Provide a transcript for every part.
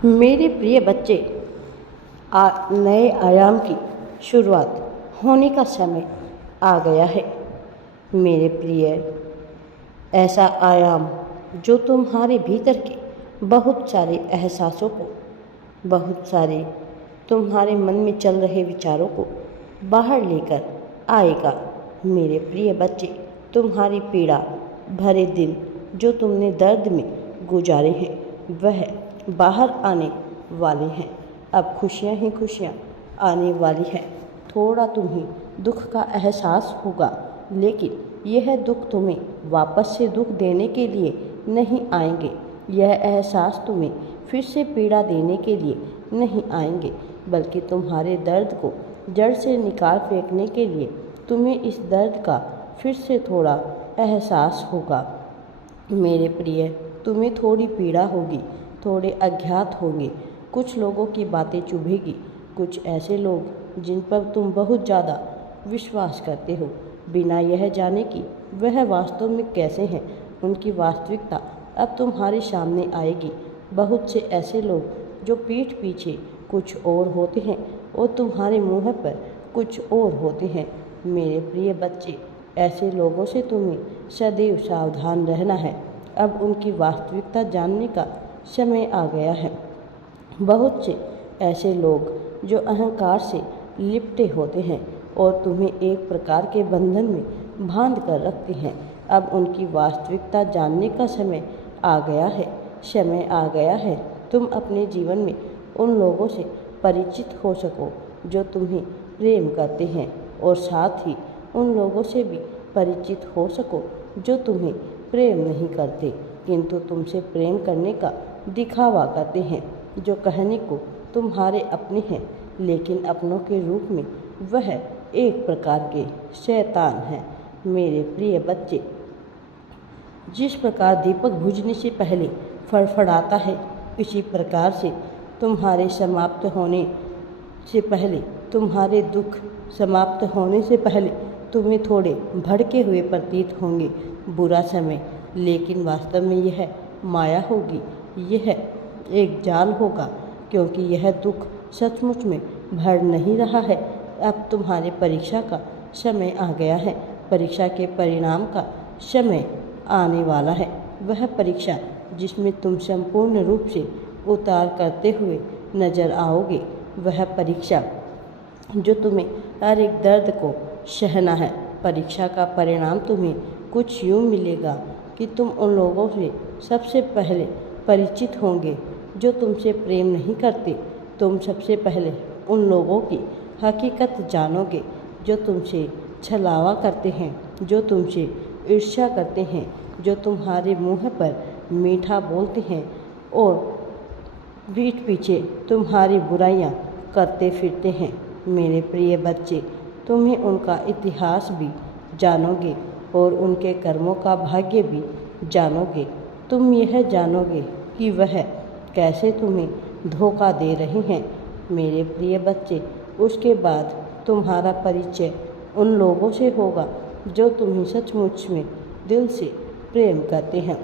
मेरे प्रिय बच्चे, नए आयाम की शुरुआत होने का समय आ गया है। मेरे प्रिय, ऐसा आयाम जो तुम्हारे भीतर के बहुत सारे एहसासों को, बहुत सारे तुम्हारे मन में चल रहे विचारों को बाहर लेकर आएगा। मेरे प्रिय बच्चे, तुम्हारी पीड़ा भरे दिन जो तुमने दर्द में गुजारे हैं वह बाहर आने वाले हैं। अब खुशियाँ ही खुशियाँ आने वाली हैं। थोड़ा तुम्हें दुख का एहसास होगा, लेकिन यह दुख तुम्हें वापस से दुख देने के लिए नहीं आएंगे। यह एहसास तुम्हें फिर से पीड़ा देने के लिए नहीं आएंगे, बल्कि तुम्हारे दर्द को जड़ से निकाल फेंकने के लिए तुम्हें इस दर्द का फिर से थोड़ा एहसास होगा। मेरे प्रिय, तुम्हें थोड़ी पीड़ा होगी, थोड़े अज्ञात होंगे, कुछ लोगों की बातें चुभेगी, कुछ ऐसे लोग जिन पर तुम बहुत ज़्यादा विश्वास करते हो, बिना यह जाने कि वह वास्तव में कैसे हैं। उनकी वास्तविकता अब तुम्हारे सामने आएगी। बहुत से ऐसे लोग जो पीठ पीछे कुछ और होते हैं और तुम्हारे मुँह पर कुछ और होते हैं। मेरे प्रिय बच्चे, ऐसे लोगों से तुम्हें सदैव सावधान रहना है। अब उनकी वास्तविकता जानने का समय आ गया है। बहुत से ऐसे लोग जो अहंकार से लिपटे होते हैं और तुम्हें एक प्रकार के बंधन में बांध कर रखते हैं, अब उनकी वास्तविकता जानने का समय आ गया है। समय आ गया है तुम अपने जीवन में उन लोगों से परिचित हो सको जो तुम्हें प्रेम करते हैं, और साथ ही उन लोगों से भी परिचित हो सको जो तुम्हें प्रेम नहीं करते, किंतु तुमसे प्रेम करने का दिखावा करते हैं, जो कहने को तुम्हारे अपने हैं, लेकिन अपनों के रूप में वह एक प्रकार के शैतान हैं। मेरे प्रिय बच्चे, जिस प्रकार दीपक बुझने से पहले फड़फड़ाता है, इसी प्रकार से तुम्हारे समाप्त होने से पहले, तुम्हारे दुख समाप्त होने से पहले तुम्हें थोड़े भड़के हुए प्रतीत होंगे। बुरा समय, लेकिन वास्तव में यह माया होगी, यह एक जाल होगा, क्योंकि यह दुख सचमुच में भर नहीं रहा है। अब तुम्हारे परीक्षा का समय आ गया है। परीक्षा के परिणाम का समय आने वाला है। वह परीक्षा जिसमें तुम संपूर्ण रूप से उतार करते हुए नजर आओगे, वह परीक्षा जो तुम्हें हर एक दर्द को सहना है। परीक्षा का परिणाम तुम्हें कुछ यूँ मिलेगा कि तुम उन लोगों से सबसे पहले परिचित होंगे जो तुमसे प्रेम नहीं करते। तुम सबसे पहले उन लोगों की हकीकत जानोगे जो तुमसे छलावा करते हैं, जो तुमसे ईर्ष्या करते हैं, जो तुम्हारे मुंह पर मीठा बोलते हैं और पीठ पीछे तुम्हारी बुराइयां करते फिरते हैं। मेरे प्रिय बच्चे, तुम्हें उनका इतिहास भी जानोगे और उनके कर्मों का भाग्य भी जानोगे। तुम यह जानोगे कि वह कैसे तुम्हें धोखा दे रहे हैं। मेरे प्रिय बच्चे, उसके बाद तुम्हारा परिचय उन लोगों से होगा जो तुम्हें सचमुच में दिल से प्रेम करते हैं,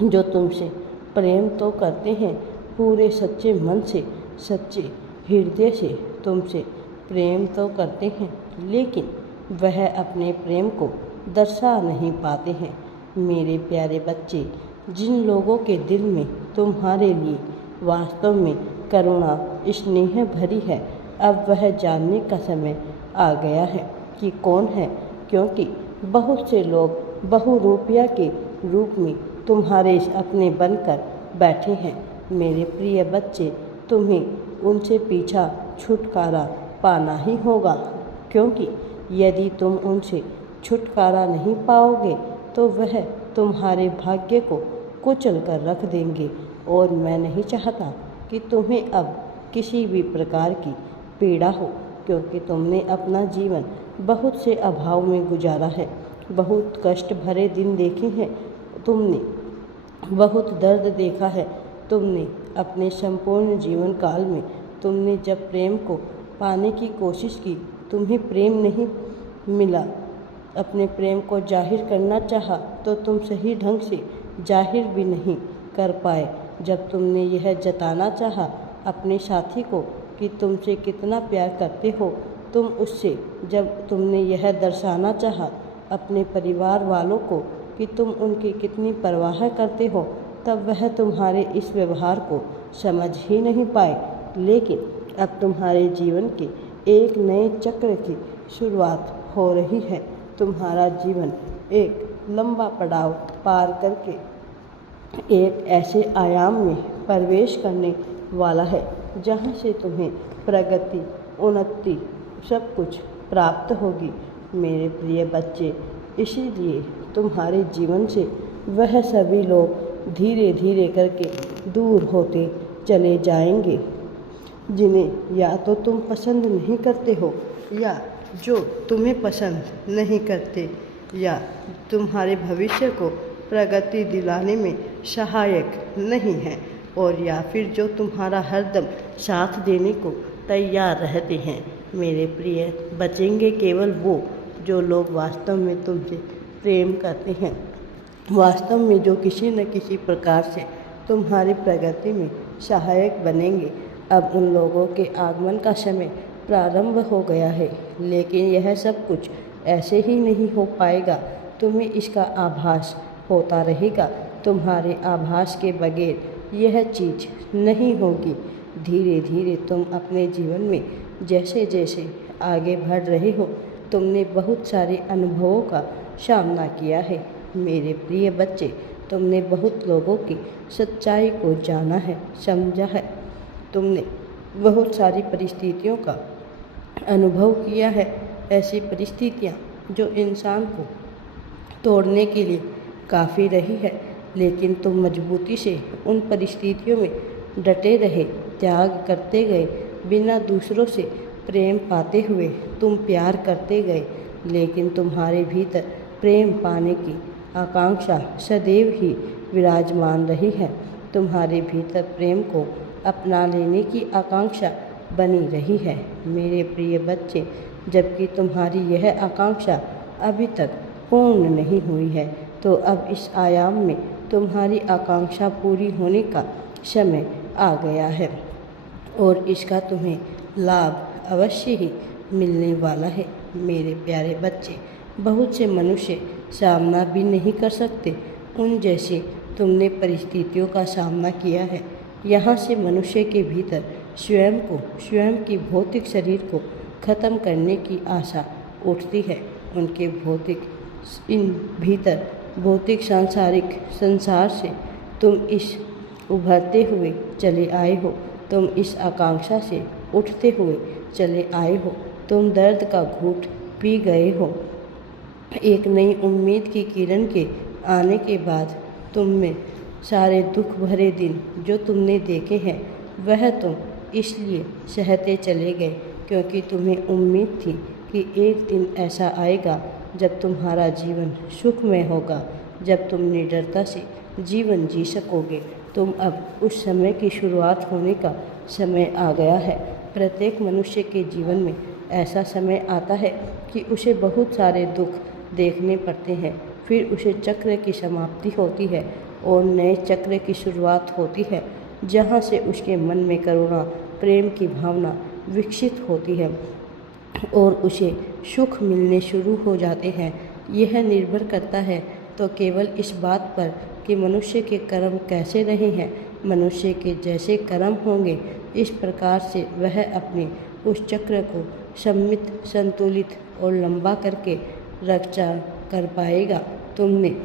जो तुमसे प्रेम तो करते हैं, पूरे सच्चे मन से, सच्चे हृदय से तुमसे प्रेम तो करते हैं, लेकिन वह अपने प्रेम को दर्शा नहीं पाते हैं। मेरे प्यारे बच्चे, जिन लोगों के दिल में तुम्हारे लिए वास्तव में करुणा स्नेह भरी है, अब वह जानने का समय आ गया है कि कौन है, क्योंकि बहुत से लोग बहुरूपिया के रूप में तुम्हारे अपने बनकर बैठे हैं। मेरे प्रिय बच्चे, तुम्हें उनसे पीछा छुटकारा पाना ही होगा, क्योंकि यदि तुम उनसे छुटकारा नहीं पाओगे तो वह तुम्हारे भाग्य को कुचल कर रख देंगे। और मैं नहीं चाहता कि तुम्हें अब किसी भी प्रकार की पीड़ा हो, क्योंकि तुमने अपना जीवन बहुत से अभाव में गुजारा है, बहुत कष्ट भरे दिन देखे हैं, तुमने बहुत दर्द देखा है। तुमने अपने संपूर्ण जीवन काल में तुमने जब प्रेम को पाने की कोशिश की, तुम्हें प्रेम नहीं मिला। अपने प्रेम को जाहिर करना चाहा तो तुम सही ढंग से जाहिर भी नहीं कर पाए। जब तुमने यह जताना चाहा अपने साथी को कि तुमसे कितना प्यार करते हो, तुम उससे जब तुमने यह दर्शाना चाहा अपने परिवार वालों को कि तुम उनकी कितनी परवाह करते हो, तब वह तुम्हारे इस व्यवहार को समझ ही नहीं पाए। लेकिन अब तुम्हारे जीवन के एक नए चक्र की शुरुआत हो रही है। तुम्हारा जीवन एक लंबा पड़ाव पार करके एक ऐसे आयाम में प्रवेश करने वाला है जहाँ से तुम्हें प्रगति, उन्नति सब कुछ प्राप्त होगी मेरे प्रिय बच्चे। इसीलिए तुम्हारे जीवन से वह सभी लोग धीरे धीरे करके दूर होते चले जाएंगे जिन्हें या तो तुम पसंद नहीं करते हो या जो तुम्हें पसंद नहीं करते या तुम्हारे भविष्य को प्रगति दिलाने में सहायक नहीं है, और या फिर जो तुम्हारा हरदम साथ देने को तैयार रहते हैं। मेरे प्रिय, बचेंगे केवल वो जो लोग वास्तव में तुमसे प्रेम करते हैं, वास्तव में जो किसी न किसी प्रकार से तुम्हारी प्रगति में सहायक बनेंगे। अब उन लोगों के आगमन का समय प्रारंभ हो गया है, लेकिन यह सब कुछ ऐसे ही नहीं हो पाएगा। तुम्हें इसका आभास होता रहेगा। तुम्हारे आभास के बगैर यह चीज़ नहीं होगी। धीरे धीरे तुम अपने जीवन में जैसे जैसे आगे बढ़ रहे हो, तुमने बहुत सारे अनुभवों का सामना किया है मेरे प्रिय बच्चे। तुमने बहुत लोगों की सच्चाई को जाना है, समझा है। तुमने बहुत सारी परिस्थितियों का अनुभव किया है, ऐसी परिस्थितियाँ जो इंसान को तोड़ने के लिए काफ़ी रही है, लेकिन तुम मजबूती से उन परिस्थितियों में डटे रहे, त्याग करते गए। बिना दूसरों से प्रेम पाते हुए तुम प्यार करते गए, लेकिन तुम्हारे भीतर प्रेम पाने की आकांक्षा सदैव ही विराजमान रही है। तुम्हारे भीतर प्रेम को अपना लेने की आकांक्षा बनी रही है मेरे प्रिय बच्चे, जबकि तुम्हारी यह आकांक्षा अभी तक पूर्ण नहीं हुई है। तो अब इस आयाम में तुम्हारी आकांक्षा पूरी होने का समय आ गया है और इसका तुम्हें लाभ अवश्य ही मिलने वाला है मेरे प्यारे बच्चे। बहुत से मनुष्य सामना भी नहीं कर सकते उन जैसे तुमने परिस्थितियों का सामना किया है। यहाँ से मनुष्य के भीतर स्वयं को, स्वयं की भौतिक शरीर को खत्म करने की आशा उठती है। उनके भीतर भौतिक सांसारिक संसार से तुम इस उभरते हुए चले आए हो, तुम इस आकांक्षा से उठते हुए चले आए हो, तुम दर्द का घूंट पी गए हो। एक नई उम्मीद की किरण के आने के बाद तुम में सारे दुख भरे दिन जो तुमने देखे हैं वह तुम इसलिए सहते चले गए क्योंकि तुम्हें उम्मीद थी कि एक दिन ऐसा आएगा जब तुम्हारा जीवन सुखमय होगा, जब तुम निडरता से जीवन जी सकोगे। तुम अब उस समय की शुरुआत होने का समय आ गया है। प्रत्येक मनुष्य के जीवन में ऐसा समय आता है कि उसे बहुत सारे दुख देखने पड़ते हैं, फिर उसे चक्र की समाप्ति होती है और नए चक्र की शुरुआत होती है जहाँ से उसके मन में करुणा, प्रेम की भावना विकसित होती है और उसे सुख मिलने शुरू हो जाते हैं। यह निर्भर करता है तो केवल इस बात पर कि मनुष्य के कर्म कैसे रहे हैं। मनुष्य के जैसे कर्म होंगे, इस प्रकार से वह अपने उस चक्र को सम्मित, संतुलित और लंबा करके रक्षा कर पाएगा। तुमने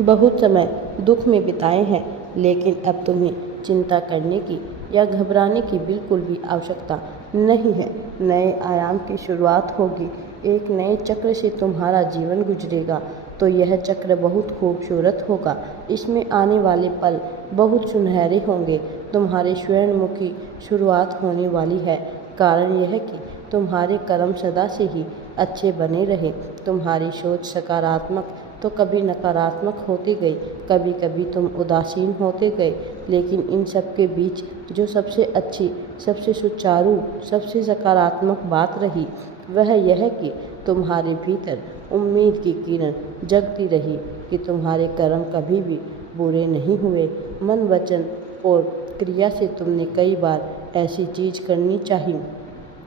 बहुत समय दुख में बिताए हैं, लेकिन अब तुम्हें चिंता करने की या घबराने की बिल्कुल भी आवश्यकता नहीं है। नए आयाम की शुरुआत होगी, एक नए चक्र से तुम्हारा जीवन गुजरेगा। तो यह चक्र बहुत खूबसूरत होगा। इसमें आने वाले पल बहुत सुनहरे होंगे। तुम्हारे स्वर्णमुखी शुरुआत होने वाली है। कारण यह कि तुम्हारे कर्म सदा से ही अच्छे बने रहे। तुम्हारी सोच सकारात्मक तो कभी नकारात्मक होती गई, कभी कभी तुम उदासीन होते गए, लेकिन इन सब के बीच जो सबसे अच्छी, सबसे सुचारू, सबसे सकारात्मक बात रही वह यह कि तुम्हारे भीतर उम्मीद की किरण जगती रही कि तुम्हारे कर्म कभी भी बुरे नहीं हुए। मन, वचन और क्रिया से तुमने कई बार ऐसी चीज़ करनी चाहिए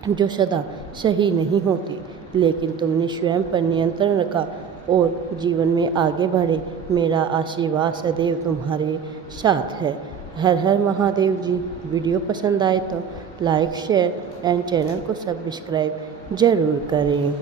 जो सदा सही नहीं होती, लेकिन तुमने स्वयं पर नियंत्रण रखा और जीवन में आगे बढ़े। मेरा आशीर्वाद सदैव तुम्हारे साथ है। हर हर महादेव जी। वीडियो पसंद आए तो लाइक, शेयर एंड चैनल को सब्सक्राइब ज़रूर करें।